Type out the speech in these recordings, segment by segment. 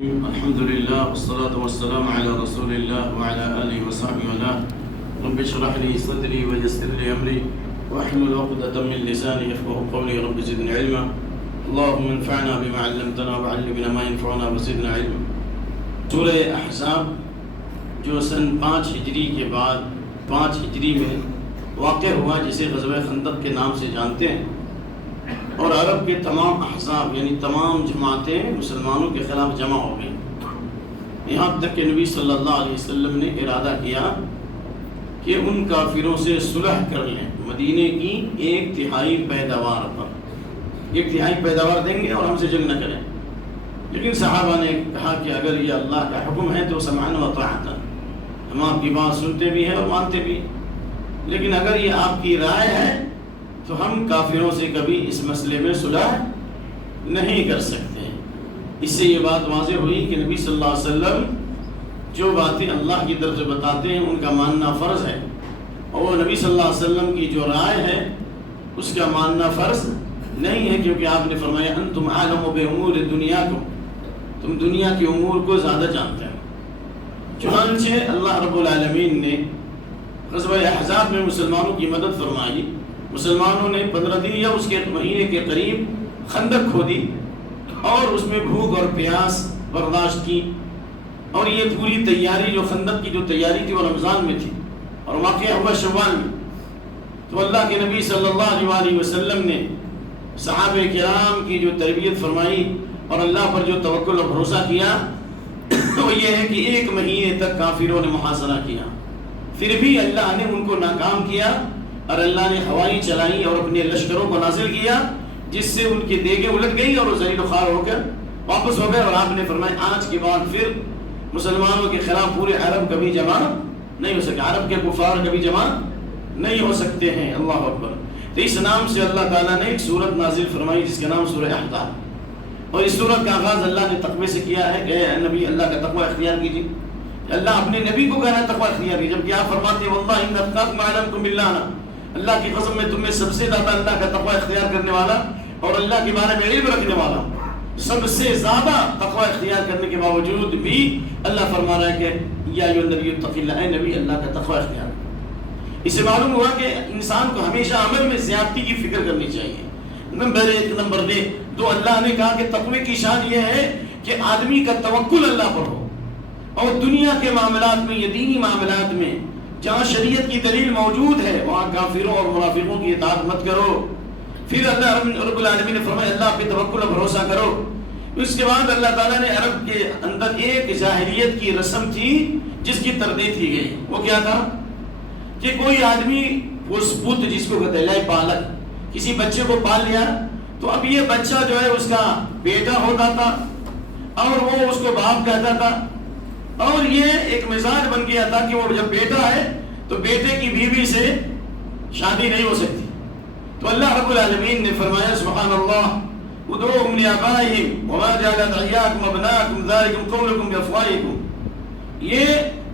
الحمد لله والصلاة والسلام على رسول الله وعلى آله وصحبه وله. رب اشرح لي صدري ويسر لي أمري واحلل عقدة من لساني يفقهوا قولي. رب زدني علما. اللهم انفعنا بما علمتنا وعلمنا ما ينفعنا وزدنا علما. سورہ احزاب جو سن 5 ہجری کے بعد 5 ہجری میں واقع ہوا، جسے غزوہ خندق کے نام سے جانتے ہیں، اور عرب کے تمام احزاب یعنی تمام جماعتیں مسلمانوں کے خلاف جمع ہو گئیں، یہاں تک کہ نبی صلی اللہ علیہ وسلم نے ارادہ کیا کہ ان کافروں سے صلح کر لیں مدینے کی 1/3 پیداوار پر، 1/3 پیداوار دیں گے اور ہم سے جنگ نہ کریں. لیکن صحابہ نے کہا کہ اگر یہ اللہ کا حکم ہے تو سمعنا وطاعتا، ہم آپ کی بات سنتے بھی ہیں اور مانتے بھی، لیکن اگر یہ آپ کی رائے ہے تو ہم کافروں سے کبھی اس مسئلے میں صلح نہیں کر سکتے. اس سے یہ بات واضح ہوئی کہ نبی صلی اللہ علیہ وسلم جو باتیں اللہ کی طرف سے بتاتے ہیں ان کا ماننا فرض ہے، اور نبی صلی اللہ علیہ وسلم کی جو رائے ہے اس کا ماننا فرض نہیں ہے، کیونکہ آپ نے فرمایا انتم اعلم بامور دنیاکم، تم دنیا کے امور کو زیادہ جانتے ہیں. چنانچہ اللہ رب العالمین نے غزوہ احزاب میں مسلمانوں کی مدد فرمائی. مسلمانوں نے 15 دن یا اس کے مہینے کے قریب خندق کھودی اور اس میں بھوک اور پیاس برداشت کی، اور یہ پوری تیاری جو خندق کی جو تیاری تھی وہ رمضان میں تھی اور واقعہ ہوا شوال میں. تو اللہ کے نبی صلی اللہ علیہ وسلم نے صحابہ کرام کی جو تربیت فرمائی اور اللہ پر جو توکل اور بھروسہ کیا وہ یہ ہے کہ 1 مہینے تک کافروں نے محاصرہ کیا، پھر بھی اللہ نے ان کو ناکام کیا، اور اللہ نے ہوائیں چلائی اور اپنے لشکروں کو نازل کیا، جس سے ان کی دیگیں الٹ گئی اور وہ ذلیل و خوار ہو کر واپس ہو گئے. اور آپ نے فرمایا آج کے بعد پھر مسلمانوں کے خلاف پورے عرب کبھی جمع نہیں ہو سکے، عرب کے کفار کبھی جمع نہیں ہو سکتے ہیں. اللہ اکبر. تو اس نام سے اللہ تعالیٰ نے ایک سورت نازل فرمائی جس کا نام سورہ احزاب، اور اس سورت کا آغاز اللہ نے تقوی سے کیا ہے کہ اے نبی اللہ کا تقوی اختیار کیجیے. اللہ اپنے نبی کو کہنا ہے تقوی اختیار کیجیے، جبکہ آپ فرماتے ہیں واللہ ان اتقاکم اعلمکم باللہ، اللہ کی قسم میں تم میں سب سے زیادہ اللہ کا تقوی اختیار کرنے والا اور اللہ کے بارے میں علم رکھنے والا، سب سے زیادہ تقوی اختیار کرنے کے باوجود بھی اللہ فرما رہا ہے کہ یا ایھا النبی اتق اللہ، اے نبی اللہ کا تقوی اختیار. اس سے معلوم ہوا کہ انسان کو ہمیشہ عمل میں زیادتی کی فکر کرنی چاہیے. نمبر 1 نمبر 2 اللہ نے کہا کہ تقوی کی شان یہ ہے کہ آدمی کا توکل اللہ پر ہو، اور دنیا کے معاملات میں، یہ دینی معاملات میں جہاں شریعت کی دلیل موجود ہے وہاں کافروں اور منافقوں کی اطاعت مت کرو. پھر اللہ رب العالمین نے فرمایا اللہ پہ توکل اور بھروسہ کرو. اس کے بعد اللہ تعالیٰ نے عرب کے اندر ایک جاہلیت کی رسم تھی جس کی تردید کی گئی. وہ کیا تھا کہ کوئی آدمی اس بت جس کو کہتے ہیں پالک، کسی بچے کو پال لیا تو اب یہ بچہ جو ہے اس کا بیٹا ہوتا تھا اور وہ اس کو باپ کہتا تھا، اور یہ ایک مزاج بن گیا تھا کہ وہ جب بیٹا ہے تو بیٹے کی بیوی سے شادی نہیں ہو سکتی. تو اللہ رب العالمین نے فرمایا سبحان اللہ ادعوهم لآبائهم وما جعل أدعياءكم أبناءكم ذلكم قولكم بأفواهكم، یہ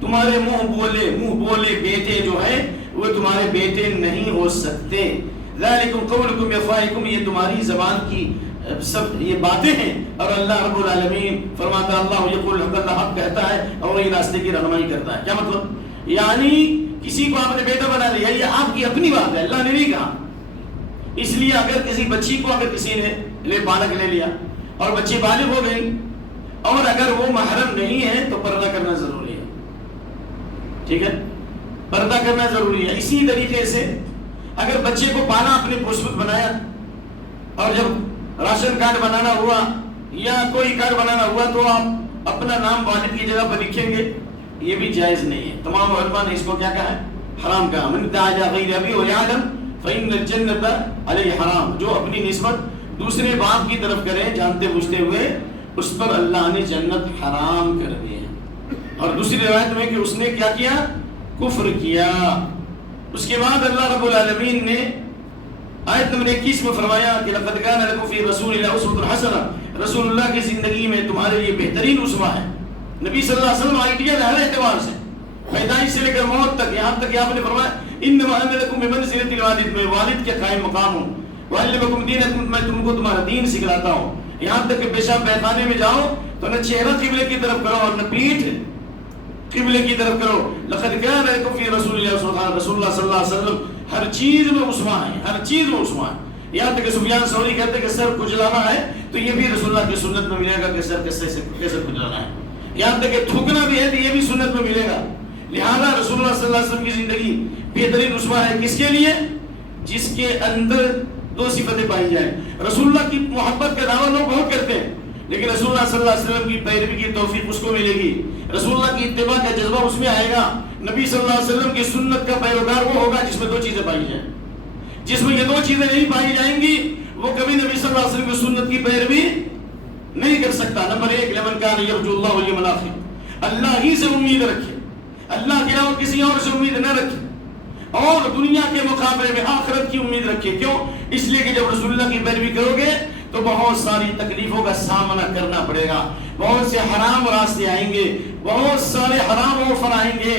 تمہارے منہ بولے بیٹے جو ہیں وہ تمہارے بیٹے نہیں ہو سکتے. ذلكم قولكم بأفواهكم، یہ تمہاری زبان کی سب یہ باتیں ہیں. اور اللہ رب العالمین فرماتا اللہ یقول الحق، اللہ حق کہتا ہے اور وہی راستے کی رہنمائی کرتا ہے. کیا مطلب؟ یعنی کسی کو آپ نے بیٹا بنا لیا، یہ آپ کی اپنی بات ہے، اللہ نے نہیں کہا. اس لیے اگر کسی بچی کو اگر کسی نے بالغ لے لیا اور بچی بالغ ہو گئی اور اگر وہ محرم نہیں ہے تو پردہ کرنا ضروری ہے. ٹھیک ہے، پردہ کرنا ضروری ہے. اسی طریقے سے اگر بچے کو پالا، اپنے پوشپت بنایا، اور جب راشن کارڈ بنانا ہوا یا کوئی کارڈ بنانا ہوا تو آپ اپنا نام والد کی جگہ پر لکھیں گے، یہ بھی جائز نہیں ہے. تمام علماء نے اس کو کیا کہا ہے؟ حرام کہا. من ادعى غیر ابی ویعلم فإن الجنة علیہ حرام، جو اپنی نسبت دوسرے باپ کی طرف کرے جانتے بوجھتے ہوئے اس پر اللہ نے جنت حرام کر دی ہے. اور دوسری روایت میں کہ اس نے کیا کیا؟ کفر کیا. اس کے بعد اللہ رب العالمین نے آیت نمبر 21 میں فرمایا کہ لقد كان لكم في رسول الله اسوة حسنة، رسول اللہ کی زندگی میں تمہارے لیے بہترین اسوہ ہے. نبی صلی اللہ علیہ وسلم آئیڈیل ہر اعتبار سے، پیدائش سے لے کر موت تک، یہاں تک کہ آپ نے فرمایا انما انا لكم بمنزلة الوالد، میں والد کے قائم مقام ہوں. وعلمكم دینکم، میں تم کو تمہارا دین سکھلاتا ہوں. یہاں تک کہ پیشاب پیخانے میں جاؤ تو نہ چہرہ قبلے کی طرف کرو اور نہ پیٹھ قبلے کی طرف کرو. لقد كان لكم في رسول الله صلی اللہ علیہ وسلم ہر چیز میں عثمان ہے، ہر چیز میں عثمان. یہاں تک کہ سفیان ثوری کہتے ہیں کہ سر کھجلانا ہے تو یہ بھی رسول اللہ کی سنت میں ملے گا کہ سر کیسے کھجلانا ہے. یہاں تک کہ تھوکنا بھی ہے تو یہ بھی سنت میں ملے گا. لہذا رسول اللہ صلی اللہ علیہ وسلم کی زندگی بہترین اسوہ ہے. کس کے لیے؟ جس کے اندر دو صفتیں پائی جائیں. رسول اللہ کی محبت کا دعویٰ لوگ بہت کرتے ہیں لیکن رسول اللہ صلی اللہ علیہ وسلم کی پیروی کی توفیق اس کو ملے گی. رسول اللہ کی اتباع کا جذبہ اس میں آئے گا. نبی صلی اللہ علیہ وسلم کی سنت کا پیروکار وہ ہوگا جس میں دو چیزیں پائی جائیں. جس میں یہ دو چیزیں نہیں پائی جائیں گی وہ کبھی نبی صلی اللہ علیہ وسلم کی سنت کی پیروی نہیں کر سکتا. نمبر 1 لمن کان یرجو اللہ والیوم الآخر، اللہ ہی سے امید رکھے، اللہ کے علاوہ کسی اور سے امید نہ رکھے اور دنیا کے مقابلے میں آخرت کی امید رکھے. کیوں؟ اس لیے کہ جب رسول اللہ کی پیروی کرو گے تو بہت ساری تکلیفوں کا سامنا کرنا پڑے گا، بہت سے حرام راستے آئیں گے، بہت سارے حرام آفر آئیں گے.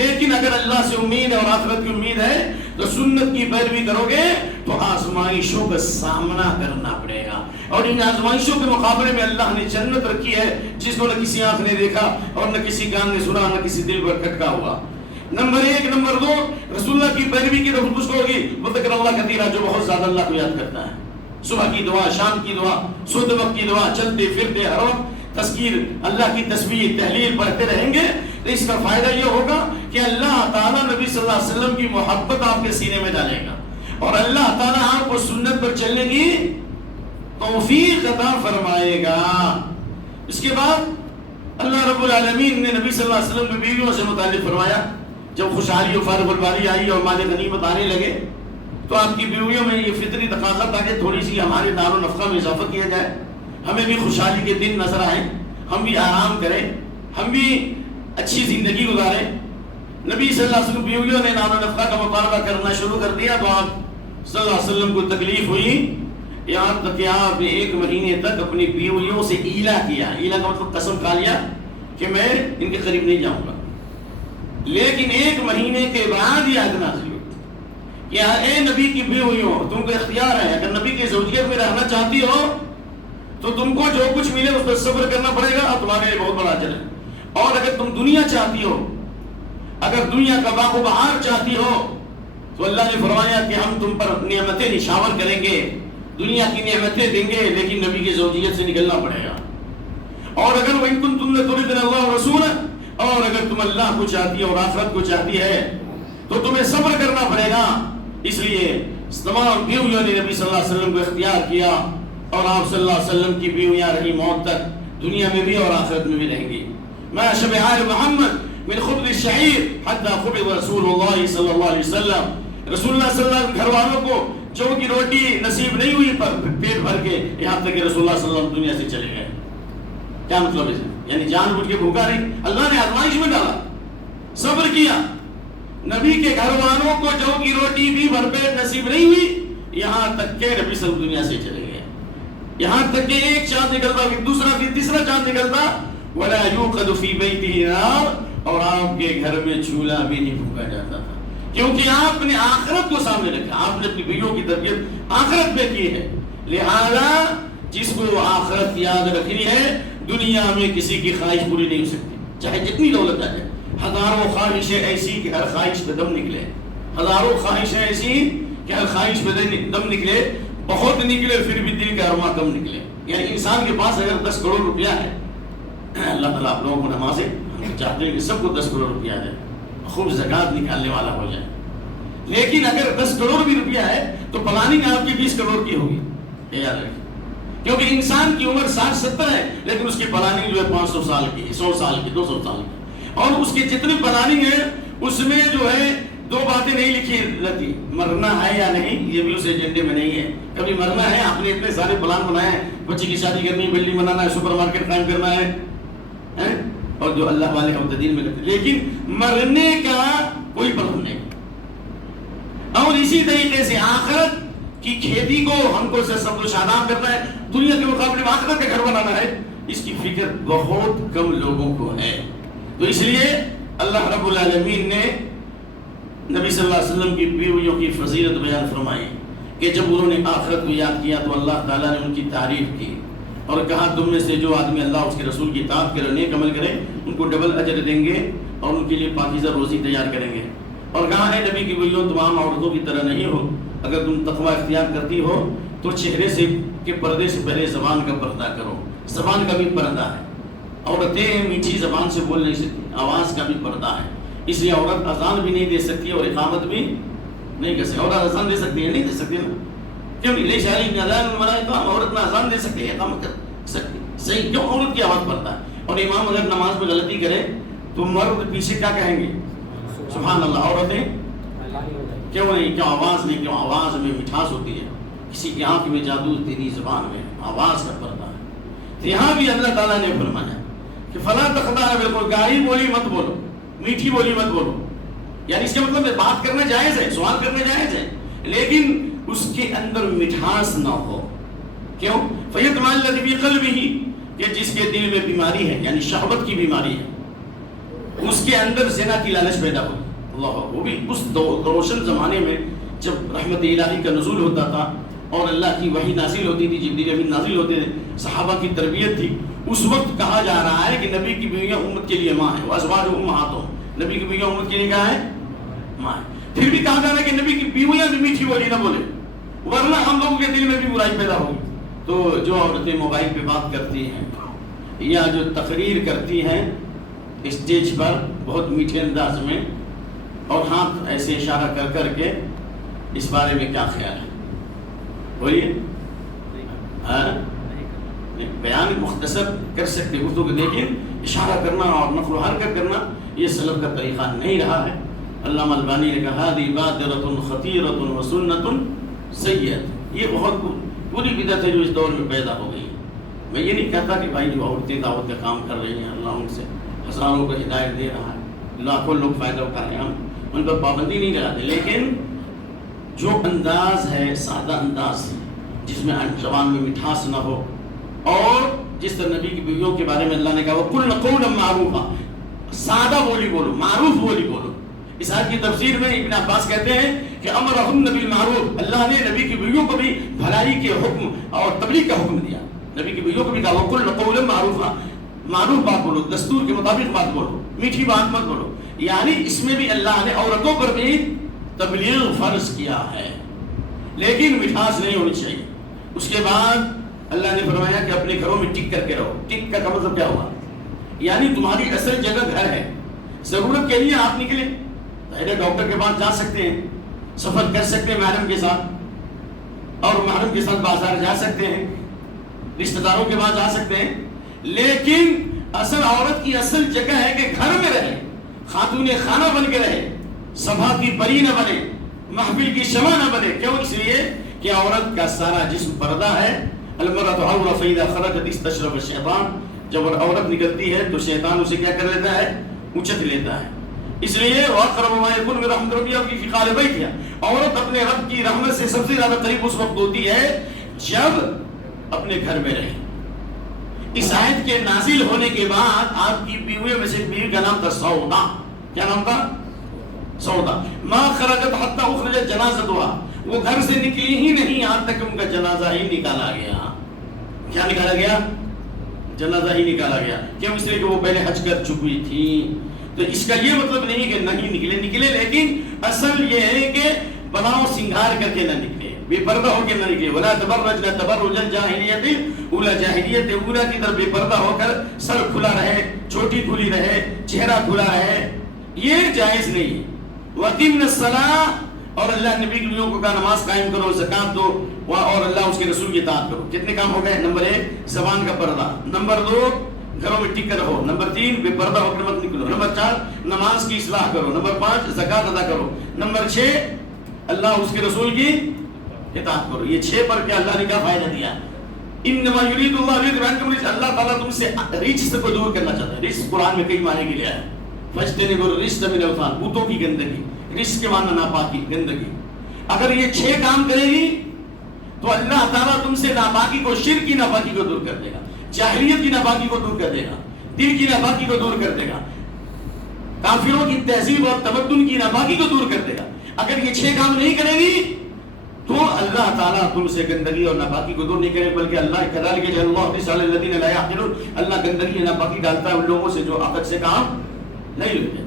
لیکن اگر اللہ سے امید ہے اور آخرت کی امید ہے تو سنت کی پیروی کرو گے تو آزمائشوں کا سامنا کرنا پڑے گا. اور ان آزمائشوں کے مقابلے میں اللہ نے جنت رکھی ہے جس کو نہ کسی آنکھ نے دیکھا اور نہ کسی کان نے سنا، نہ کسی دل پر کھٹکا ہوا. نمبر 1. نمبر 2 رسول اللہ کی پیروی کی طرف کچھ ہوگی وذکر اللہ کثیرا، جو بہت زیادہ اللہ کو یاد کرتا ہے. صبح کی دعا، شام کی دعا، سود وقت کی دعا، چلتے پھرتے ہر وقت تذکیر، اللہ کی تسبیح تحلیل پڑھتے رہیں گے تو اس کا فائدہ یہ ہوگا کہ اللہ تعالیٰ نبی صلی اللہ علیہ وسلم کی محبت آپ کے سینے میں ڈالے گا اور اللہ تعالیٰ آپ کو سنت پر چلنے کی توفیق عطا فرمائے گا. اس کے بعد اللہ رب العالمین نے نبی صلی اللہ علیہ وسلم کی بیویوں سے متعلق فرمایا. جب خوشحالی و فارغ الباری آئی اور مال غنیمت آنے لگے تو آپ کی بیویوں میں یہ فطری تقاضا تھا کہ تھوڑی سی ہمارے دار و نفقہ میں اضافہ کیا جائے، ہمیں بھی خوشحالی کے دن نظر آئیں، ہم بھی آرام کریں، ہم بھی اچھی زندگی گزاریں. نبی صلی اللہ علیہ وسلم بیویوں نے دار و نفقہ کا مطالبہ کرنا شروع کر دیا تو آپ صلی اللہ علیہ وسلم کو تکلیف ہوئی. یہاں تک کہ آپ نے 1 مہینے تک اپنی بیویوں سے ایلا کیا. ایلا کا مطلب قسم کھا لیا کہ میں ان کے قریب نہیں جاؤں گا. لیکن 1 مہینے کے بعد یہ آیت نازل ہوئی کہ اے نبی کی بیویوں، تم کو اختیار ہے، اگر نبی کی زوجیت میں رہنا چاہتی ہو تو تم کو جو کچھ ملے اس پر صبر کرنا پڑے گا اور تمہارے لیے بہت بڑا اجر ہے. اور اگر تم دنیا چاہتی ہو، اگر دنیا کا باغ و بہار چاہتی ہو تو اللہ نے فرمایا کہ ہم تم پر نعمتیں نشاور کریں گے، دنیا کی نعمتیں دیں گے، لیکن نبی کی زوجیت سے نکلنا پڑے گا. اور اگر وَإِن كُنتُمْ تُرِدْنَ اللَّهَ وَرَسُولَهُ، اور اگر تم اللہ کو چاہتی ہے اور آخرت کو چاہتی ہے تو تمہیں صبر کرنا پڑے گا. اس لیے تمام بیویوں نے نبی صلی اللہ علیہ وسلم کو اختیار کیا اور آپ صلی اللہ علیہ وسلم کی بیویاں رہی موت تک، دنیا میں بھی اور آخرت میں بھی رہیں گی. ما شبع آل محمد من خبز الشعیر حتی قبض رسول اللہ صلی اللہ علیہ وسلم. رسول اللہ صلی اللہ علیہ وسلم گھر والوں کو جو کی روٹی نصیب نہیں ہوئی پیٹ بھر کے، یہاں تک کہ رسول اللہ صلی اللہ علیہ وسلم دنیا سے چلے گئے. کیا مطلب ہے؟ یعنی جان بوجھ کے بھوکا نہیں، اللہ نے آزمائش میں ڈالا، صبر کیا. نبی کے گھر والوں کو جو کی روٹی بھی بھر پیٹ نصیب نہیں ہوئی، یہاں تک کہ نبی صلی اللہ علیہ وسلم دنیا سے چلے گئے. یہاں تک کہ ایک چاند نکلتا، پھر دوسرا، پھر تیسرا چاند نکلتا، وَلَا يُوقَدُ فِي بَيْتِهِ نَارٌ، اور آپ کے گھر میں چولہا بھی نہیں پھونکا جاتا تھا کیونکہ آپ نے آخرت کو سامنے رکھا. آپ نے اپنی بیویوں کی تربیت آخرت پہ کی ہے. لہذا جس کو آخرت یاد رکھنی ہے دنیا میں کسی کی خواہش پوری نہیں ہو سکتی، چاہے جتنی دولت آ جائے. ہزاروں خواہشیں ایسی کہ ہر خواہش پہ دم نکلے، ہزاروں خواہشیں ایسی کہ ہر خواہش پہ دم نکلے، بہت نکلے پھر بھی دل کا ارواں کم نکلے. یعنی انسان کے پاس اگر 10 کروڑ روپیہ ہے، اللہ تعالیٰ آپ لوگوں کو نمازیں چاہتے ہیں کہ سب کو 10 کروڑ روپیہ دے، خوب زکات نکالنے والا ہو جائے. لیکن اگر 10 کروڑ بھی روپیہ ہے تو پلاننگ آپ کی 20 کروڑ کی ہوگی، یاد رکھیں. کیونکہ انسان کی عمر 60-70 ہے لیکن اس کی پلاننگ جو ہے 500 سال کی، 100 سال کی، 200 سال کی. اور اس کی جتنی پلاننگ ہے اس میں جو ہے 2 باتیں نہیں لکھی رہتی، مرنا ہے یا نہیں، یہ بھی اس ایجنڈے میں نہیں ہے. کبھی مرنا ہے، آپ نے اتنے سارے پلان بنائے ہیں، بچے کی شادی کرنی ہے، بلڈنگ بنانا ہے، سپر مارکیٹ قائم کرنا ہے، اور جو اللہ والے متدین میں کرتے، لیکن مرنے کا کوئی پلان نہیں. اور اسی طریقے سے آخرت کی کھیتی کو ہم کو سب و شاداب کرنا ہے، دنیا کے مقابلے میں آخرت کا گھر بنانا ہے، اس کی فکر بہت کم لوگوں کو ہے. تو اس لیے اللہ رب العالمین نے نبی صلی اللہ علیہ وسلم کی بیویوں کی فضیلت بیان فرمائی کہ جب انہوں نے آخرت کو یاد کیا تو اللہ تعالیٰ نے ان کی تعریف کی. اور کہا تم میں سے جو آدمی اللہ اس کے رسول کی اطاعت کرے نیک عمل کرے ان کو ڈبل اجر دیں گے اور ان کے لیے پاکیزہ روزی تیار کریں گے. اور کہا ہے نبی کی بیویوں تم عام عورتوں کی طرح نہیں ہو, اگر تم تقوی اختیار کرتی ہو تو چہرے سے کے پردے سے پہلے زبان کا پردہ کرو. زبان کا بھی پردہ ہے, عورتیں میٹھی زبان سے بول نہیں سکتی, آواز کا بھی پردہ ہے. اس لیے عورت اذان بھی نہیں دے سکتی اور اقامت بھی نہیں کر سکتی. عورت اذان دے سکتی ہے؟ نہیں دے سکتی نا. کیوں نہیں؟ لے شاعری تو عورت نہ اذان دے سکتی ہے, اقامت کر سکتی. صحیح, کیوں؟ عورت کی آواز پڑتا ہے. اور امام اگر نماز میں غلطی کرے تو مرد پیچھے کیا کہیں گے؟ سبحان اللہ. عورتیں کیوں نہیں؟ کیوں آواز نہیں؟ کیوں آواز میں مٹھاس ہوتی ہے. کسی کی آنکھ میں جادو, تیری زبان میں آواز کا پردہ ہے. یہاں بھی اللہ تعالیٰ نے فرمایا کہ فلا تخضعن بالقول, گاہی بولی مت بولو, میٹھی بولی مت بولو. یعنی اس کا مطلب ہے بات کرنا جائز ہے, سوال کرنا جائز ہے, لیکن اس کے اندر مٹھاس نہ ہو. کیوں؟ فیطمع الذی فی قلبہ, کہ جس کے دل میں بیماری ہے, یعنی شہوت کی بیماری ہے, اس کے اندر زنا کی لالچ پیدا ہو. اللہ, وہ بھی اس روشن زمانے میں جب رحمت الہی کا نزول ہوتا تھا اور اللہ کی وحی نازل ہوتی تھی, جبریل امین نازل ہوتے تھے, صحابہ کی تربیت تھی. اس وقت کہا جا رہا ہے کہ نبی کی بیویاں امت کے لیے ماں ہے. وازواج امہاتہم, نبی کی بیویاں امت کے لیے کہا ہے ماں ہے. پھر بھی کہا جا رہا ہے کہ نبی کی بیویاں بھی میٹھی بولی نہ بولے, ورنہ ہم لوگوں کے دل میں بھی برائی پیدا ہوگی. تو جو عورتیں موبائل پہ بات کرتی ہیں یا جو تقریر کرتی ہیں اسٹیج پر بہت میٹھے انداز میں اور ہاتھ ایسے اشارہ کر کر کے, اس بارے میں کیا خیال ہے؟ بولیے. بیان مختصر کر سکتے اردو کو, لیکن اشارہ کرنا اور نقل و حرکت کرنا یہ سلف کا طریقہ نہیں رہا ہے. علامہ البانی نے کہا هذه بادرة خطيرة وسنة سیئة, یہ بہت بری بدعت ہے جو اس دور میں پیدا ہو گئی. میں یہ نہیں کہتا کہ بھائی جو عورتیں دعوت کا کام کر رہی ہیں اللہ ان سے ہزاروں کو ہدایت دے رہا ہے, لاکھوں لوگ فائدہ اٹھا رہے ہیں, ہم ان پر پابندی نہیں لگاتے, لیکن جو انداز ہے سادہ انداز جس میں زبان میں مٹھاس نہ ہو, اور جس طرح نبی کی بیویوں کے بارے میں اللہ نے کہا وَقُلْنَ قَوْلًا مَعْرُوفًا, سادہ بولی بولو, معروف بولی بولو. اس آیت کی تفسیر میں ابن عباس کہتے ہیں کہ امرہن بالمعروف, اللہ نے نبی کی بیویوں کو بھی بھلائی کے حکم اور تبلیغ کا حکم دیا. نبی کی بیویوں کو بھی کہا وَقُلْنَ قَوْلًا مَعْرُوفًا, معروف بات بولو, دستور کے مطابق بات بولو, میٹھی بات مت بولو. یعنی اس میں بھی اللہ نے عورتوں پر بھی تبلیغ فرض کیا ہے, لیکن مٹھاس نہیں ہونی چاہیے. اس کے بعد اللہ نے فرمایا کہ اپنے گھروں میں ٹک کر کے رہو. ٹک کا مطلب کیا ہوا؟ یعنی تمہاری اصل جگہ گھر ہے, ضرورت کے لیے آپ نکلے ڈاکٹر کے پاس جا سکتے ہیں, سفر کر سکتے ہیں محرم کے ساتھ, اور محرم کے ساتھ بازار جا سکتے ہیں, رشتہ داروں کے پاس جا سکتے ہیں, لیکن اصل عورت کی اصل جگہ ہے کہ گھر میں رہے, خاتون خانہ بن کے رہے, سبھا کی پری نہ بنے, محفل کی شمع نہ بنے. کیوں؟ اس لیے کہ عورت کا سارا جسم پردہ ہے. المرأة عورة فإذا خرجت استشرف الشیطان, جب عورت نکلتی ہے تو شیطان اسے کیا کر لیتا ہے؟ اچک لیتا ہے. اس لیے وَأَقْرَبُ مَا يَكُونُ مِنْ رَحْمَتِ رَبِّهِ فِي فِقَارِ بَيْتِهَا, عورت اپنے رب کی رحمت سے سب سے زیادہ قریب اس وقت ہوتی ہے جب اپنے گھر میں رہے. اس آیت کے نازل ہونے کے بعد آپ کی بیویوں میں سے بیوی کا نام تھا سودا. کیا نام تھا؟ سودا. مَا خَرَجَتْ حَتَّى أُخْرِجَتْ جَنَازَتُهَا, وہ گھر سے نکلی ہی نہیں یہاں تک ان کا جنازہ ہی نکالا گیا. کیا نکالا گیا؟ جنازہ ہی نکالا گیا. کیوں؟ اس لیے کہ وہ پہلے حج کر چکی تھی. تو اس کا یہ مطلب نہیں کہ نہیں نکلے, لیکن اصل یہ ہے کہ بناؤ سنگھار کر کے نہ نکلے, بے پردہ ہو کے نہ نکلے. وَلَا تَبَرَّجْنَ تَبَرُّجَ الْجَاهِلِيَّةِ الْأُولَىٰ, جاہلیت اولیٰ کی طرح بے پردہ ہو کر سر کھلا رہے, چوٹی کھلی رہے, چہرہ کھلا رہے, یہ جائز نہیں ہے. وَأَقِمْنَ الصَّلَاةَ, اور اللہ نبی کی بیویوں کو کہا نماز قائم کرو, زکات دو, اور اللہ اس کے رسول کی اطاعت کرو. کتنے کام ہو گئے؟ نمبر 1 زبان کا پردہ, نمبر 2 گھروں میں ٹک کر رہو, نمبر 3 بے پردہ ہو کر مت نکلو, نمبر 4 نماز کی اصلاح کرو, نمبر 5 زکات ادا کرو, نمبر 6 اللہ اس کے رسول کی اطاعت کرو. یہ 6 پر کیا اللہ نے کیا فائدہ دیا؟ انما یرید اللہ لیذهب عنکم الرجس, اللہ تعالیٰ تم سے رجس کو دور کرنا چاہتا ہے. رجس قرآن میں کئی معنی کے لیے ہے. فاجتنبوا الرجس من الاوثان, بتوں کی گندگی, رجس کے معنی ناپاکی, گندگی. اگر یہ 6 کام کرے گی تو اللہ تعالیٰ تم سے ناپاکی کو, شرک کی ناپاکی کو دور کر دے گا, جاہلیت کی ناپاکی کو دور کر دے گا, دل کی ناپاکی کو دور کر دے گا, کافروں کی تہذیب اور تمدن کی ناپاکی کو دور کر دے گا. اگر یہ 6 کام نہیں کرے گی تو اللہ تعالیٰ تم سے گندگی اور ناپاکی کو دور نہیں کرے، بلکہ اللہ کذالک یجعل اللہ الرجس علی الذین لا یعقلون، اللہ گندگی اور ناپاکی ڈالتا ہے ان لوگوں سے جو عقل سے کام نہیں لیتے۔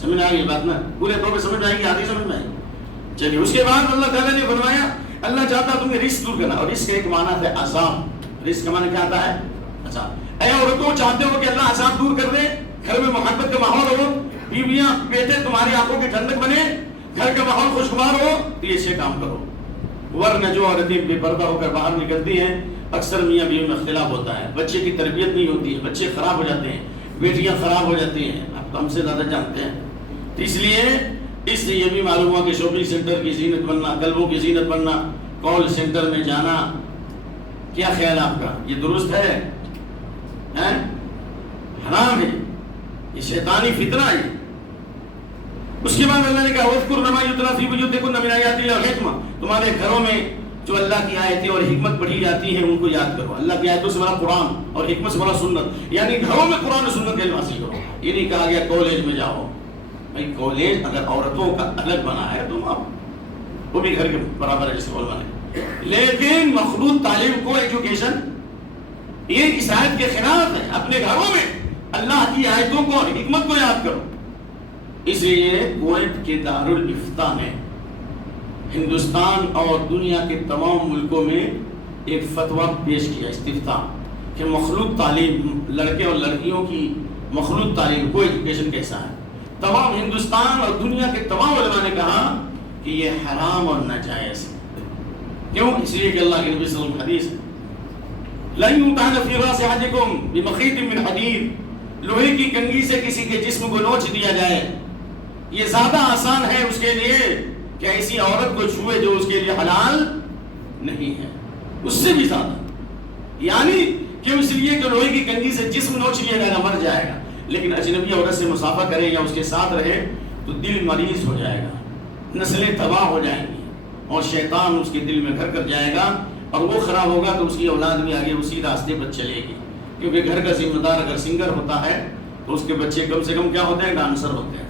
سمجھ میں آ گئی بات نا؟ پورے طور پہ سمجھ میں آئے گی، آدھی سمجھ میں آئے گی۔ چلیے اس کے بعد اللہ تعالیٰ نے فرمایا اللہ چاہتا تمہیں رزق دور کرنا، اور رزق کا ایک معنی ہے عذاب۔ رزق کا معنی کیا آتا ہے؟ عذاب۔ اے عورتوں چاہتے ہو کہ اللہ عذاب دور کر دے، گھر میں محبت کا ماحول ہو، بیویاں بیٹے تمہاری آنکھوں کی ٹھنڈک بنے، گھر کا ماحول خوشگوار ہو، تو یہ سے کام کرو۔ ورنہ جو عورتیں بے پردہ ہو کر باہر نکلتی ہیں، اکثر میاں بیوی میں اختلاف ہوتا ہے، بچے کی تربیت نہیں ہوتی ہے، بچے خراب ہو جاتے ہیں، بیٹیاں خراب ہو جاتی ہیں، اب تو ہم سے زیادہ جانتے ہیں۔ اس لیے یہ بھی معلوم ہوا کہ شاپنگ سینٹر کی زینت بننا، کلبوں کی زینت بننا، کال سینٹر میں جانا، کیا خیال آپ کا؟ یہ درست ہے؟ حرام ہے، یہ شیطانی فتنہ ہے۔ اس کے بعد اللہ نے کہا وَاذْكُرْنَ مَا يُتْلَىٰ فِي بُيُوتِكُنَّ مِنْ آيَاتِ اللَّهِ وَالْحِكْمَةِ، تمہارے گھروں میں جو اللہ کی آیتیں اور حکمت پڑھی جاتی ہیں ان کو یاد کرو۔ اللہ کی آیتوں سے بڑا قرآن اور حکمت سے بڑا سنت، یعنی گھروں میں قرآن و سنت کا علم حاصل کرو۔ یہ نہیں کہا گیا کالج میں جاؤ، بھائی کالج اگر عورتوں کا الگ بنا ہے تو وہ بھی گھر کے برابر ہے جس کو بنے، لیکن مخلوط تعلیم کو ایجوکیشن یہ اس آیت کے خلاف ہے۔ اپنے گھروں میں اللہ کی آیتوں کو اور حکمت کو یاد کرو۔ اس لیے کویت کے دارالفتہ نے ہندوستان اور دنیا کے تمام ملکوں میں ایک فتویٰ پیش کیا، استفتاء، کہ مخلوط تعلیم، لڑکے اور لڑکیوں کی مخلوط تعلیم کو ایجوکیشن کیسا ہے۔ تمام ہندوستان اور دنیا کے تمام علماء نے کہا کہ یہ حرام اور ناجائز ہے۔ کیوں؟ اس لیے کہ اللہ کے نبی صلی اللہ علیہ وسلم حدیث ہے لَن يُطْعَنَ فِي رَأْسِ أَحَدِكُمْ بِمَخِيطٍ مِّنْ حَدِيدٍ، لوہے کی کنگھی سے کسی کے جسم کو نوچ دیا جائے، یہ زیادہ آسان ہے اس کے لیے کہ ایسی عورت کو چھوئے جو اس کے لیے حلال نہیں ہے، اس سے بھی زیادہ، یعنی کہ اس لیے کہ لوہے کی کنگھی سے جسم نوچ لیا جائے گا مر جائے گا، لیکن اجنبی عورت سے مصافحہ کرے یا اس کے ساتھ رہے تو دل مریض ہو جائے گا، نسلیں تباہ ہو جائیں گی، اور شیطان اس کے دل میں گھر کر جائے گا، اور وہ خراب ہوگا تو اس کی اولاد بھی آگے اسی راستے پر چلے گی، کیونکہ گھر کا ذمہ دار اگر سنگر ہوتا ہے تو اس کے بچے کم سے کم کیا ہوتے ہیں؟ ڈانسر ہوتے ہیں۔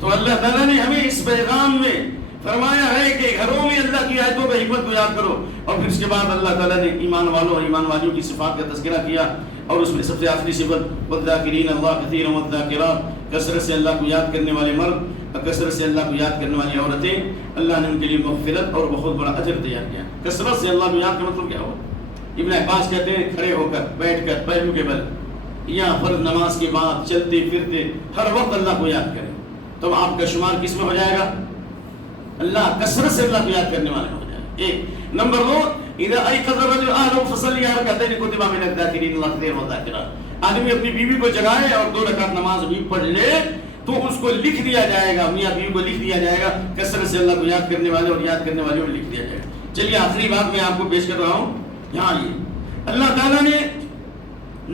تو اللہ تعالیٰ نے ہمیں اس پیغام میں فرمایا ہے کہ گھروں میں اللہ کی آیتوں کا حکمت کو یاد کرو، اور پھر اس کے بعد اللہ تعالیٰ نے ایمان والوں اور ایمان والیوں کی صفات کا تذکرہ کیا، اور اس میں سب سے آخری صفت وَالذَّاكِرِينَ اللَّهَ كَثِيرًا وَالذَّاكِرَاتِ، کثرت سے اللہ کو یاد کرنے والے مرد اور کثرت سے اللہ کو یاد کرنے والی عورتیں، اللہ نے ان کے لیے مغفرت اور بہت بڑا اجر تیار کیا۔ کثرت سے اللہ کو یاد کا مطلب کیا ہو؟ ابن عباس کہتے ہیں کھڑے ہو کر، بیٹھ کر، پیروں کے بل، یا فرض نماز کے بعد چلتے پھرتے ہر وقت اللہ کو یاد کریں، تو آپ کا شمار کس میں ہو جائے گا؟ اللہ کثرت سے اللہ کو یاد کرنے والے ہو جائے۔ ایک نمبر دو، اذا ایقظ الرجل اهله فصلى ركعتين كتب من الذاكرين الله كثيرا والذاكرات، آدمی اپنی بیوی کو جگائے اور 2 رکعت نماز بھی پڑھ لے تو اس کو لکھ دیا جائے گا، میاں بیوی کو لکھ دیا جائے گا، کثرت سے اللہ کو یاد کرنے والے اور یاد کرنے والے کو لکھ دیا جائے گا۔ چلیے آخری بات میں آپ کو پیش کر رہا ہوں، یہاں یہ اللہ تعالیٰ نے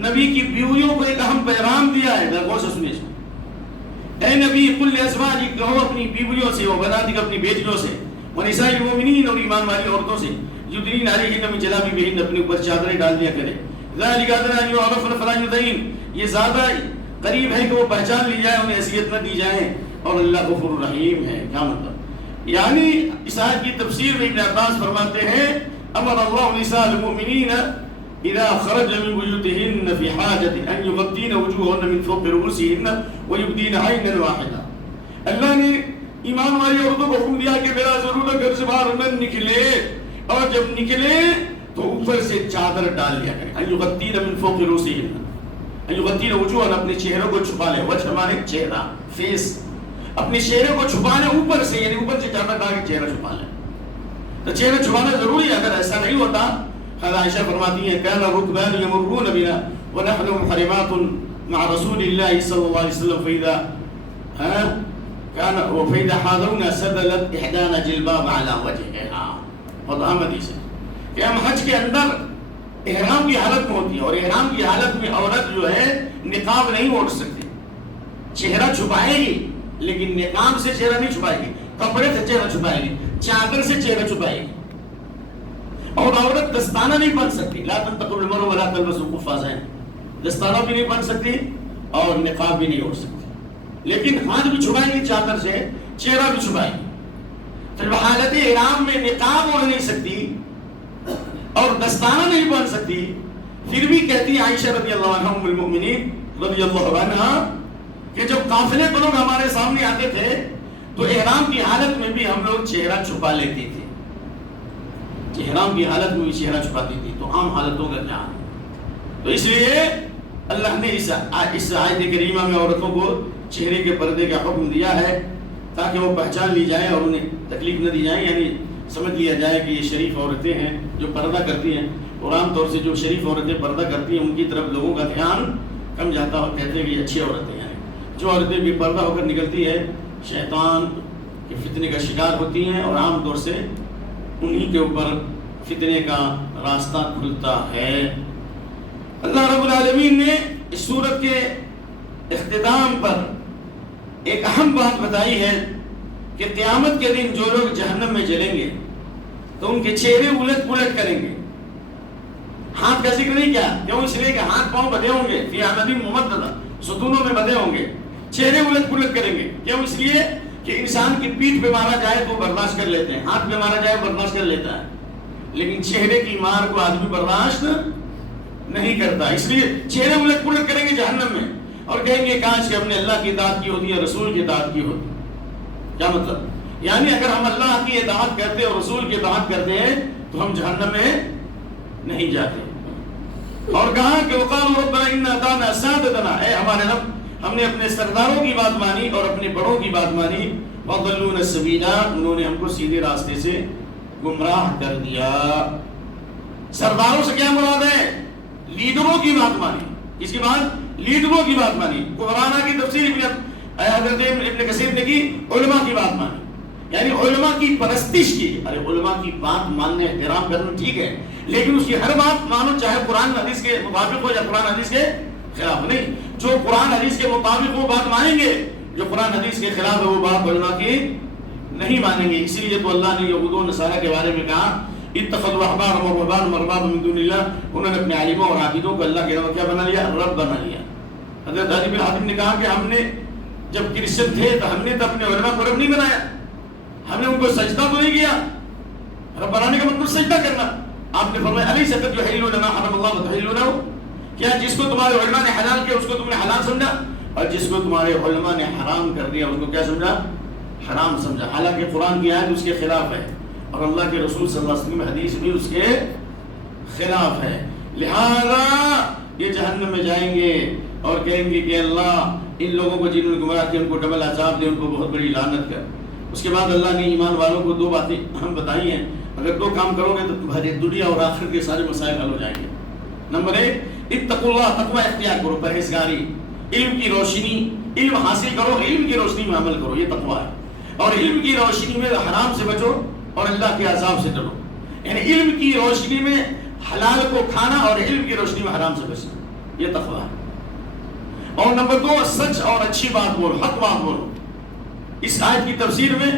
نبی کی بیویوں کو ایک اہم پیغام دیا ہے، غور سے سنیے۔ اے نبی قل لازواجک، کہو اپنی بیویوں سے، وبناتک اپنی بیٹیوں سے، ونساء المؤمنین اور ایمان والی عورتوں سے، یدنین علیہن من جلابیبہن، اپنے اوپر چادریں ڈال دیا کریں، ذالک ادنی ان یعرفن فلا یؤذین، یہ زیادہ قریب ہے کہ وہ پہچان لی جائے، انہیں اذیت نہ دی جائے، اور اللہ غفور رحیم ہے۔ کیا مطلب؟ یعنی اس آیت کی تفسیر میں ابن عباس فرماتے ہیں امر اللہ نساء المؤمنین اذا خرج من بيوتهن في حاجة ان يغطين وجوههن من فوق رؤوسهن ويبدين عينا واحدة، اللہ نے ایمان والی عورتوں کو حکم دیا کہ بلا ضرورت گھر سے باہر نہ نکلے، اور جب نکلے تو اوپر سے چادر ڈال لیا کریں، ان يغطين من فوق رؤوسهن، ان يغطين وجوههن، اپنے چہروں کو چھپا لیں، وجہ ہمارے چہرہ، فیس، اپنے چہرے کو چھپا لیں اوپر سے، یعنی اوپر سے چادر ڈال کے چہرہ چھپا لیں، تو چہرہ چھپانا ضروری ہے، اگر ایسا نہیں ہوتا، عائشہ فرماتی ہیں كان الركبان يمرون بنا ونحن محرمات مع رسول الله صلى الله عليه وسلم فإذا حاضرنا سدلت إحدانا جلباب على وجهها، اور احمد حدیث ہے کہ ہم حج کے اندر احرام کی حالت میں ہوتی ہے، اور احرام کی حالت میں عورت جو ہے نقاب نہیں اوڑھ سکتی، چہرہ چھپائے گی لیکن نقاب سے چہرہ نہیں چھپائے گی، کپڑے سے چہرہ چھپائے گی، چادر سے چہرہ چھپائے گی، اور عورت دستانہ نہیں پہن سکتی، لا تنتقب المرء ولا تلبس قفازین، دستانہ بھی نہیں پہن سکتی اور نقاب بھی نہیں اوڑھ سکتی، لیکن ہاتھ بھی چھپائیں گی چادر سے، چہرہ بھی چھپائیں گی۔ تو حالت احرام میں نقاب اوڑھ نہیں سکتی اور دستانہ نہیں باندھ سکتی، پھر بھی کہتی عائشہ رضی اللہ عنہ ام المؤمنین رضی اللہ عنہ کہ جب قافلے پر لوگ ہمارے سامنے آتے تھے تو احرام کی حالت میں بھی ہم لوگ چہرہ چھپا لیتی تھے، احرام کی حالت میں بھی چہرہ چھپاتی تھی، تو عام حالتوں کا کیا ہے؟ تو اس لیے اللہ نے اس آیت کریمہ میں عورتوں کو چہرے کے پردے کا حکم دیا ہے تاکہ وہ پہچان لی جائے اور انہیں تکلیف نہ دی جائے، یعنی سمجھ لیا جائے کہ یہ شریف عورتیں ہیں جو پردہ کرتی ہیں، اور عام طور سے جو شریف عورتیں پردہ کرتی ہیں ان کی طرف لوگوں کا دھیان کم جاتا اور کہتے ہیں کہ یہ اچھی عورتیں ہیں۔ جو عورتیں بھی پردہ ہو کر نکلتی ہے شیطان کے فتنے کا شکار ہوتی ہیں اور عام طور سے انہی کے اوپر فتنے کا راستہ کھلتا ہے۔ اللہ رب العالمین نے اس سورت کے اختتام پر ایک اہم بات بتائی ہے کہ قیامت کے دن جو لوگ جہنم میں جلیں گے تو ان کے چہرے الٹ پلٹ کریں گے۔ ہاتھ کا ذکر نہیں کیا، کیوں؟ اس لیے کہ ہاتھ پاؤں بدے ہوں گے، فی اعماد ممددہ، ستونوں میں بدے ہوں گے، چہرے الٹ پلٹ کریں گے، کیوں؟ اس لیے کہ انسان کی پیٹھ پہ مارا جائے تو برداشت کر لیتے ہیں، ہاتھ پہ مارا جائے برداشت کر لیتا ہے، لیکن چہرے کی مار کو آدمی برداشت نہیں کرتا، اس لیے چہرے الٹ پلٹ کریں گے جہنم میں اور کہیں گے کاش کہ ہم نے اللہ کی اطاعت کی ہوتی ہے، رسول کی اطاعت کی ہوتی۔ کیا مطلب؟ یعنی اگر ہم اللہ کی اطاعت کرتے اور رسول کی اطاعت کرتے ہیں تو ہم جہنم میں نہیں جاتے۔ اور کہا کہ وقالوا ربنا انا اطعنا سادتنا، اے ہمارے رب ہم نے اپنے سرداروں کی بات مانی اور اپنے بڑوں کی بات مانی، وضلونا السبیلا، انہوں نے ہم کو سیدھے راستے سے گمراہ کر دیا۔ سرداروں سے کیا مراد ہے؟ لیڈروں کی بات مانی، اس کی بات لیڈروں کی بات مانی۔ قرآن کی تفسیر حضرت ابن کثیر نے کی، علماء کی بات مانی، یعنی علماء کی پرستش کی۔ ارے علماء کی بات ماننے احترام کرنا ٹھیک ہے، لیکن اس کی ہر بات مانو، چاہے قرآن حدیث کے مطابق ہو یا قرآن حدیث کے خلاف نہیں۔ جو قرآن حدیث کے مطابق وہ بات مانیں گے، جو قرآن حدیث کے خلاف ہے وہ بات علماء کی نہیں مانیں گے۔ اسی لیے تو اللہ نے یہود و نصارہ کے بارے میں کہا اتخذوا احبارهم ورهبانهم اربابا من دون اللہ، انہوں نے اپنے عالموں اور عابدوں کو اللہ کے علاوہ کیا بنا لیا؟ رب بنا لیا۔ حضرت علی بن حاتم نے کہا کہ ہم نے جب کرسچن تھے تو ہم نے تو اپنے علماء کو رب نہیں بنایا، ہم نے ان کو سجدہ تو نہیں کیا۔ رب بنانے کا مطلب سجدہ کرنا۔ آپ نے فرمایا الیس تحلون ما حرم اللہ وتحلونه، کیا جس کو تمہارے علماء نے حلال کیا اس کو تم نے حلال سمجھا، اور جس کو تمہارے علماء نے حرام کر دیا اس کو کیا سمجھا؟ حرام سمجھا۔ حالانکہ قرآن کی آیت اس کے خلاف ہے اور اللہ کے رسول صلی اللہ علیہ وسلم حدیث بھی اس کے خلاف ہے، لہذا یہ جہنم میں جائیں گے اور کہیں گے کہ اللہ ان لوگوں کو جنہوں نے گمراہ کیا ان کو ڈبل عذاب دے، ان کو بہت بڑی لعنت کر۔ اس کے بعد اللہ نے ایمان والوں کو دو باتیں ہم بتائی ہیں، اگر دو کام کرو گے تو تمہاری دنیا اور آخرت کے سارے مسائل حل ہو جائیں گے۔ نمبر 1، اتقوا اللہ، تقوی اختیار کرو، پرہیزگاری، علم کی روشنی، علم حاصل کرو، علم کی روشنی میں عمل کرو، یہ تقوی ہے۔ اور علم کی روشنی میں حرام سے بچو اور اللہ کے عذاب سے ڈرو، یعنی علم کی روشنی میں حلال کو کھانا اور علم کی روشنی میں حرام سے بچنا، یہ تقوی ہے۔ اور نمبر 2، سچ اور اچھی بات بولو، حق بات بولو۔ اس آیت کی تفسیر میں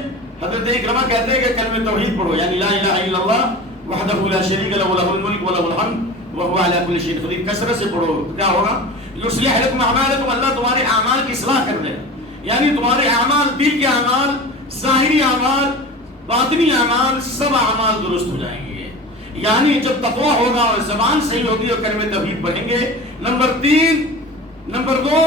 حضرت اکرمہ کہتے ہیں کہ کلمہ توحید پڑھو، یعنی لا الہ الا اللہ وحدہ لا شریک لہ لہ الملک ولہ الحمد وہو علی کل شیء قدیر، کثرت سے پڑھو، کیا ہوگا؟ یصلح لکم اعمالکم، اللہ تمہارے اعمال کی اصلاح کر دے گا، یعنی تمہارے اعمال، دل کے اعمال، ظاہری اعمال، باطنی اعمال، سب اعمال درست ہو جائیں گے۔ یعنی جب تقوی ہوگا اور زبان صحیح ہوگی اور کلمہ توحید پڑھیں گے۔ نمبر 2،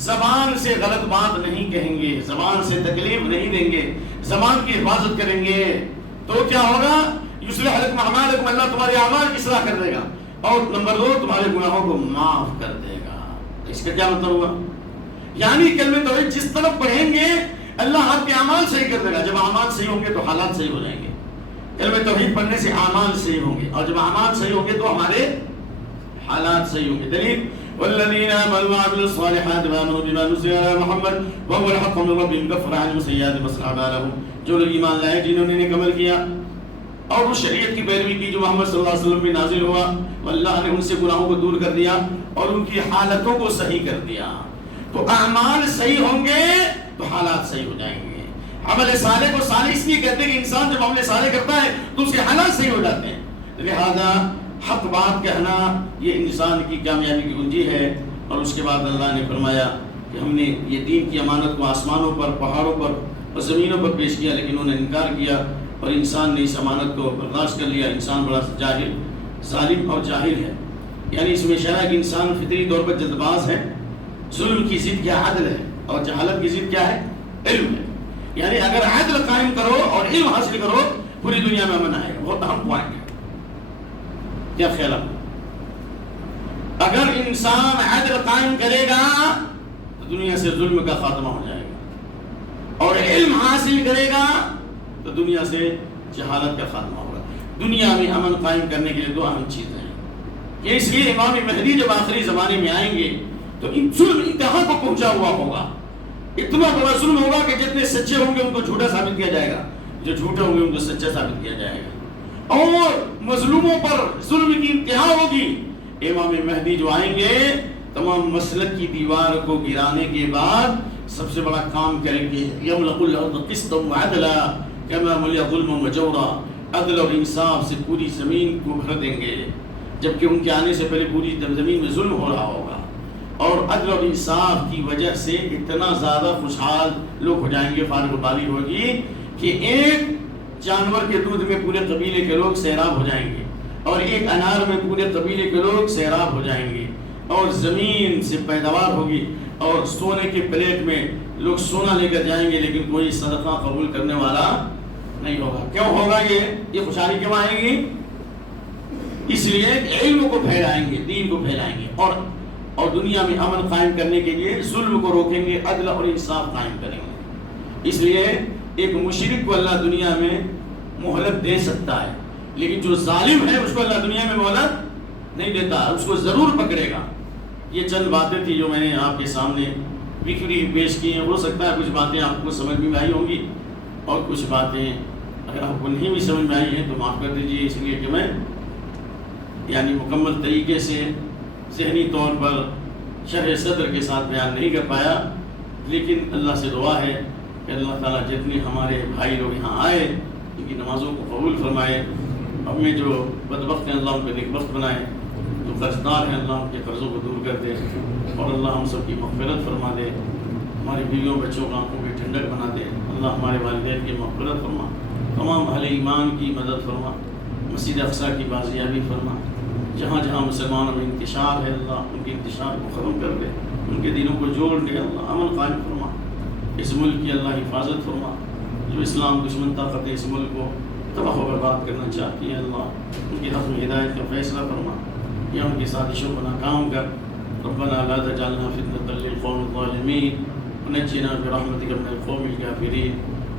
زبان سے غلط بات نہیں کہیں گے، زبان سے تکلیف نہیں دیں گے، زبان کی حفاظت کریں گے، تو کیا ہوگا؟ یصلح لکم اعمالکم، اللہ تمہارے اعمال کی اصلاح کر دے گا، اور نمبر 2، تمہارے گناہوں کو معاف کر دے گا۔ اس کا کیا مطلب ہوا؟ یعنی کلمہ توحید جس طرف پڑھیں گے اللہ آپ کے اعمال صحیح کر دے گا، جب اعمال صحیح ہوں گے تو حالات صحیح ہو جائیں گے۔ کلمہ توحید پڑھنے سے اعمال صحیح ہوں گے، اور جب اعمال صحیح ہوں گے تو ہمارے حالات صحیح ہوں گے۔ دلیل والذین آمنوا وعملوا الصالحات وآمنوا بما نزل علی محمد وهو الحق من ربهم كفر عنهم سیئات وأصلح بالهم، جو لوگ ایمان لائے جنہوں نے نیک عمل کیا اور اس شریعت کی پیروی کی جو محمد صلی اللہ علیہ وسلم پہ نازل ہوا، اللہ نے ان سے گناہوں کو دور کر دیا اور ان کی حالتوں کو صحیح کر دیا۔ تو اعمال صحیح ہوں گے تو حالات صحیح ہو جائیں گے۔ عمل صالح کو صالح اس لیے کہتے ہیں کہ انسان جب عمل صالح کرتا ہے تو اس کے حالات صحیح ہو جاتے ہیں، لہذا حق بات کہنا یہ انسان کی کامیابی کی کنجی ہے۔ اور اس کے بعد اللہ نے فرمایا کہ ہم نے یہ دین کی امانت کو آسمانوں پر، پہاڑوں پر اور زمینوں پر پیش کیا، لیکن انہوں نے انکار کیا اور انسان نے اس امانت کو برداشت کر لیا۔ انسان بڑا جاہل، ظالم اور جاہل ہے۔ یعنی اس میں اشارہ ہے کہ انسان فطری طور پر جلد باز ہے۔ ظلم کی ضد کیا؟ عدل ہے، اور جہالت کی ضد کیا ہے؟ علم ہے۔ یعنی اگر عدل قائم کرو اور علم حاصل کرو، پوری دنیا میں امن آئے گا۔ بہت اہم پوائنٹ ہے، کیا خیال ہے؟ اگر انسان عدل قائم کرے گا تو دنیا سے ظلم کا خاتمہ ہو جائے گا، اور علم حاصل کرے گا تو دنیا سے جہالت کا خاتمہ ہوگا۔ دنیا میں امن قائم کرنے کے لیے دو اہم چیزیں ہیں کہ اس لیے امام مہدی جب آخری زمانے میں آئیں گے تو ان ظلم انتہا کو پہنچا ہوا ہوگا۔ اتنا بڑا ظلم ہوگا کہ جتنے سچے ہوں گے ان کو جھوٹا ثابت کیا جائے گا، جو جھوٹے ہوں گے ان کو سچا ثابت کیا جائے گا، اور مظلوموں پر ظلم کی انتہا ہوگی۔ امام مہدی جو آئیں گے تمام مسلک کی دیوار کو گرانے کے بعد سب سے بڑا کام کریں گے، یملأ الارض قسطا وعدلا کما ملئ ظلما وجورا، عدل اور انصاف سے پوری زمین کو بھر دیں گے، جبکہ ان کے آنے سے پہلے پوری زمین میں ظلم ہو رہا ہوگا، اور عدل اور انصاف کی وجہ سے اتنا زیادہ خوشحال لوگ ہو جائیں گے، فارغ باری ہوگی کہ ایک جانور کے دودھ میں پورے قبیلے کے لوگ سیراب ہو جائیں گے، اور ایک انار میں پورے قبیلے کے لوگ سیراب ہو جائیں گے، اور زمین سے پیداوار ہوگی، اور سونے کے پلیٹ میں لوگ سونا لے کر جائیں گے، لیکن کوئی صدقہ قبول کرنے والا نہیں ہوگا۔ کیوں ہوگا یہ خوشحالی کیوں آئے گی؟ اس لیے علم کو پھیلائیں گے، دین کو پھیلائیں گے، اور دنیا میں امن قائم کرنے کے لیے ظلم کو روکیں گے، عدل اور انصاف قائم کریں گے۔ اس لیے ایک مشرک کو اللہ دنیا میں مہلت دے سکتا ہے، لیکن جو ظالم ہے اس کو اللہ دنیا میں مہلت نہیں دیتا، اس کو ضرور پکڑے گا۔ یہ چند باتیں تھی جو میں نے آپ کے سامنے بکھری پیش کی ہیں۔ ہو سکتا ہے کچھ باتیں آپ کو سمجھ میں آئی ہوں گی، اور کچھ باتیں اگر آپ کو نہیں بھی سمجھ میں آئی ہیں تو معاف کر دیجیے، اس لیے کہ میں یعنی مکمل طریقے سے ذہنی طور پر شرح صدر کے ساتھ بیان نہیں کر پایا، لیکن اللہ سے دعا ہے کہ اللہ تعالیٰ جتنے ہمارے بھائی لوگ یہاں آئے ان کی نمازوں کو قبول فرمائے، ہم میں جو بدبخت ہیں اللہ ان کو نیکبخت بنائے، جو قرضدار ہیں اللہ ان کے قرضوں کو دور کر دے، اور اللہ ہم سب کی مغفرت فرما دے، ہماری بیویوں بچوں کو آنکھوں کی ٹھنڈک بنا دے، اللہ ہمارے والدین کی مغفرت فرما، تمام اہل ایمان کی مدد فرما، مسجد اقصیٰ کی بازیابی فرما، جہاں جہاں مسلمانوں میں انتشار ہے اللہ ان کے انتشار کو ختم کر دے، ان کے دینوں کو جوڑ دے، اللہ امن قائم فرما، اس ملک کی اللہ حفاظت فرما، جو اسلام دشمن طاقتیں اس ملک کو تباہ و برباد کرنا چاہتی ہیں اللہ ان کی حق میں ہدایت کا فیصلہ فرما، یا ان کی سازشوں کو ناکام کر۔ ربنا لا تجعلنا فتنة للقوم الظالمين ونجنا برحمتك من القوم الكافرين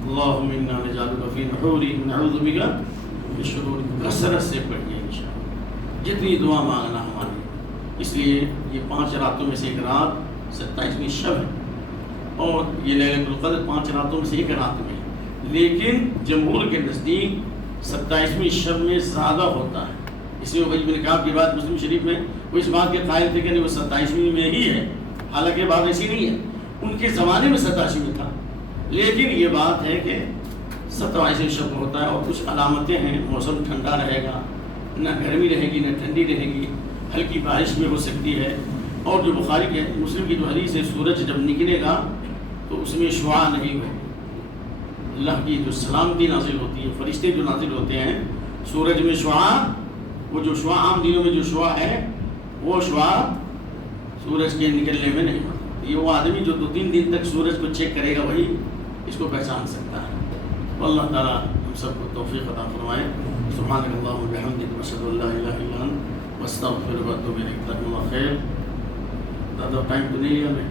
اللهم انا نجعلك في نحورهم ونعوذ بك من شرورهم۔ کثرت سے پڑھیے انشاءاللہ، جتنی دعا مانگنا ہماری۔ اس لیے یہ 5 راتوں میں سے ایک رات 27ویں شب ہے، اور یہ لیلۃ القدر 5 راتوں میں سے ایک رات میں ہے، لیکن جمہور کے نزدیک 27ویں شب میں زیادہ ہوتا ہے۔ اس لیے ابی بن کعب کی بات مسلم شریف میں وہ اس بات کے قائل تھے کہ نہیں وہ 27ویں میں ہی ہے، حالانکہ بات ایسی نہیں ہے، ان کے زمانے میں 27ویں تھا، لیکن یہ بات ہے کہ 27ویں شب ہوتا ہے، اور کچھ علامتیں ہیں، موسم ٹھنڈا رہے گا، نہ گرمی رہے گی نہ ٹھنڈی رہے گی، ہلکی بارش بھی ہو سکتی ہے، اور جو بخاری کے مسلم کی جو حدیث ہے سورج جب نکلے گا تو اس میں شعاع نہیں ہوگی، اللہ کی جو سلامتی نازل ہوتی ہے، فرشتے جو نازل ہوتے ہیں سورج میں شعاع، وہ جو شعاع عام دنوں میں جو شعاع ہے وہ شعاع سورج کے نکلنے میں نہیں ہوتا۔ یہ وہ آدمی جو 2-3 دن تک سورج کو چیک کرے گا وہی اس کو پہچان سکتا ہے۔ اللہ تعالیٰ ہم سب کو توفیق عطا فرمائے۔ سبحانک اللہم و بحمدک، اشہد ان لا الہ الا انت، استغفرک و اتوب الیک۔ جزاکم اللہ خیر۔ زیادہ ٹائم تو نہیں لیا میں۔